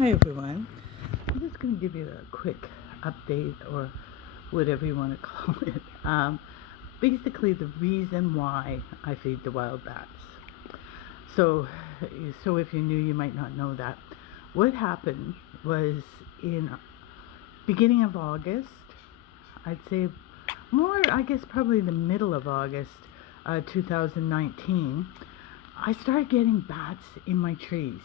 Hi everyone. I'm just going to give you a quick update or whatever you want to call it. Basically, the reason why I feed the wild bats. So, so if you're new, you might not know that. What happened was in beginning of August. I'd say more. I guess probably the middle of August, 2019. I started getting bats in my trees.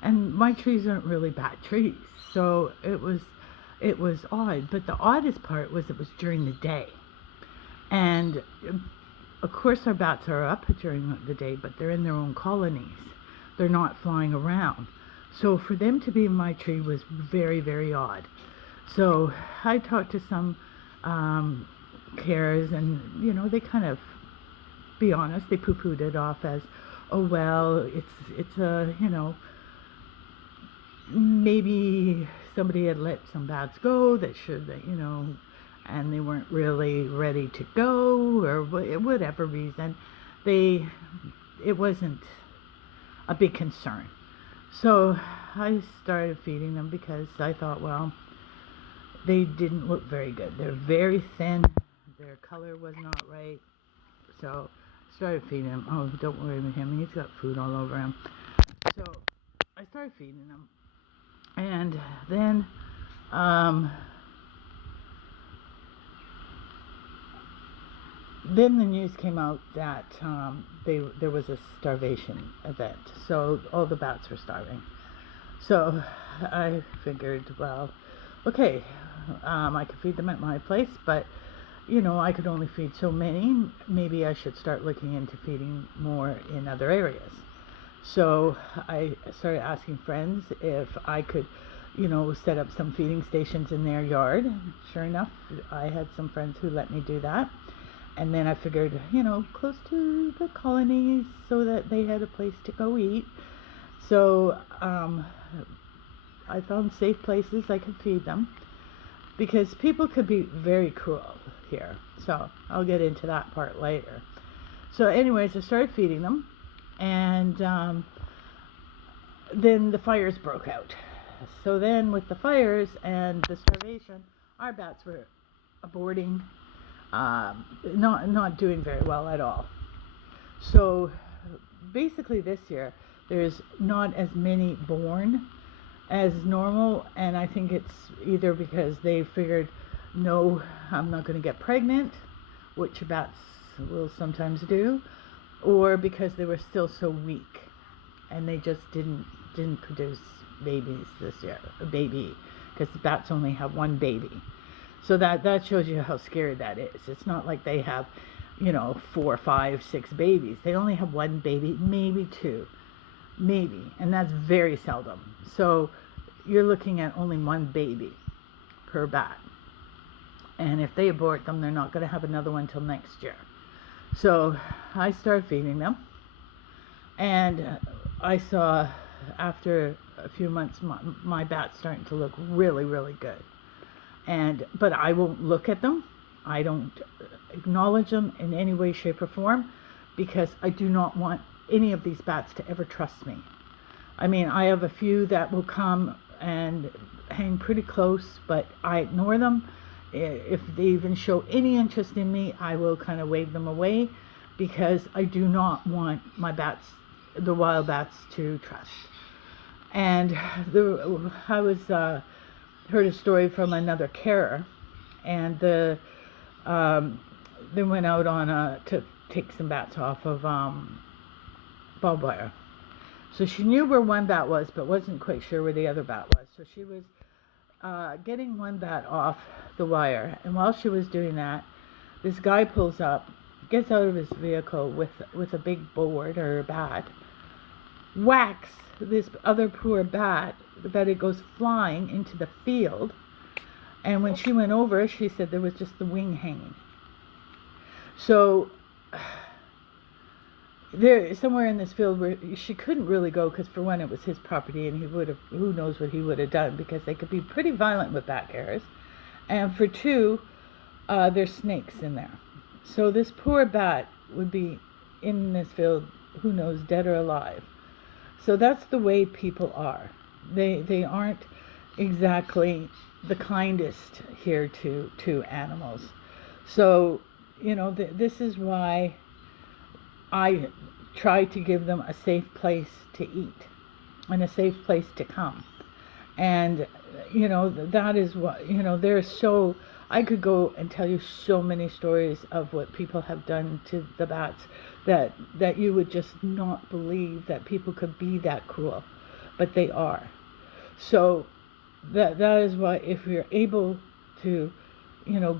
And my trees aren't really bat trees, so it was odd. But the oddest part was it was during the day, and of course our bats are up during the day, but they're in their own colonies. They're not flying around. So for them to be in my tree was very, very odd. So I talked to some cares, and they kind of, be honest, they poo-pooed it off as, oh well, it's a maybe somebody had let some bats go that should, and they weren't really ready to go, or whatever reason. It wasn't a big concern. So I started feeding them because I thought, well, they didn't look very good. They're very thin. Their color was not right. So I started feeding them. Oh, don't worry about him. He's got food all over him. So I started feeding them. And then then the news came out that there was a starvation event. So all the bats were starving. So I figured, well, okay, I could feed them at my place, but I could only feed so many. Maybe I should start looking into feeding more in other areas. So I started asking friends if I could, set up some feeding stations in their yard. Sure enough, I had some friends who let me do that. And then I figured, close to the colonies so that they had a place to go eat. So I found safe places I could feed them, because people could be very cruel here. So I'll get into that part later. So anyways, I started feeding them, and then the fires broke out. So then with the fires and the starvation, our bats were aborting, not doing very well at all. So basically this year, there's not as many born as normal, and I think it's either because they figured, no, I'm not going to get pregnant, which bats will sometimes do, or because they were still so weak and they just didn't produce babies this year, a baby, because the bats only have one baby. So that shows you how scary that is. It's not like they have 4, 5, 6 babies. They only have one baby, maybe two, maybe, and that's very seldom. So you're looking at only one baby per bat, and if they abort them, they're not going to have another one till next year. So I started feeding them, and I saw after a few months my bats starting to look really, really good. But I won't look at them. I don't acknowledge them in any way, shape, or form, because I do not want any of these bats to ever trust me. I mean, I have a few that will come and hang pretty close, but I ignore them. If they even show any interest in me, I will kind of wave them away, because I do not want my bats, the wild bats, to trust. And I was heard a story from another carer, and they went out on to take some bats off of barbed wire. So she knew where one bat was, but wasn't quite sure where the other bat was. So she was getting one bat off the wire, and while she was doing that, this guy pulls up, gets out of his vehicle with a big board or a bat, whacks this other poor bat, that it goes flying into the field. And when she went over, she said there was just the wing hanging. So there, somewhere in this field where she couldn't really go, because for one, it was his property, and he would have, who knows what he would have done, because they could be pretty violent with bat carriers. And for two, there's snakes in there. So this poor bat would be in this field, who knows, dead or alive. So that's the way people are. they aren't exactly the kindest here to animals. So, this is why I try to give them a safe place to eat and a safe place to come. And, that is what, I could go and tell you so many stories of what people have done to the bats that you would just not believe that people could be that cruel, but they are. So that is why, if you're able to,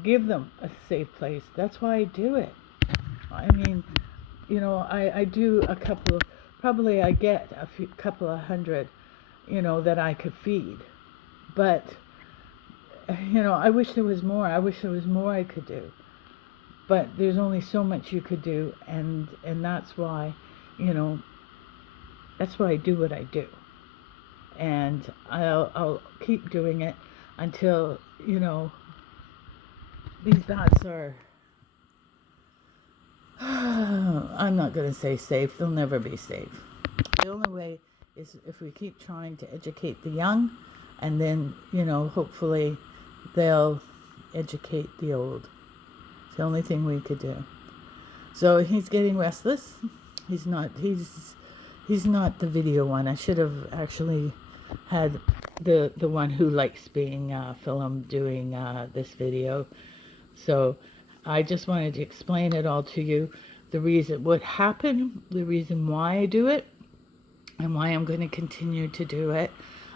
give them a safe place, that's why I do it. I mean, I do a couple of, probably I get couple of hundred, that I could feed. But, I wish there was more. I wish there was more I could do. But there's only so much you could do, and that's why, that's why I do what I do. And I'll keep doing it until, these bats are, I'm not going to say safe. They'll never be safe. The only way is if we keep trying to educate the young, and then, hopefully they'll educate the old. It's the only thing we could do. So he's getting restless. He's not the video one. I should have actually had the one who likes being filmed doing this video. So I just wanted to explain it all to you, the reason what happened, the reason why I do it, and why I'm going to continue to do it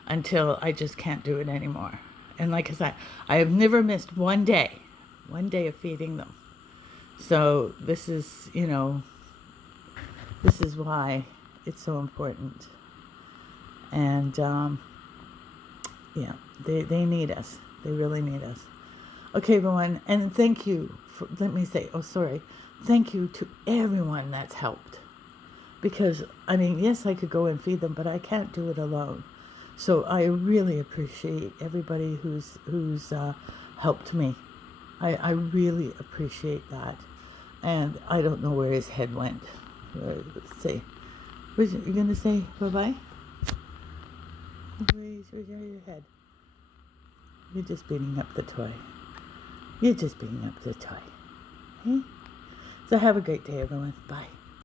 until I just can't do it anymore. And like I said, I have never missed one day of feeding them. So this is, this is why it's so important. And yeah, they need us. They really need us. Okay, everyone, and thank you for, thank you to everyone that's helped. Because, yes, I could go and feed them, but I can't do it alone. So I really appreciate everybody who's helped me. I really appreciate that. And I don't know where his head went. Let's see. You going to say bye-bye? Where's your head? You're just beating up the toy. You're just beating up the toy. Okay? So have a great day, everyone. Bye.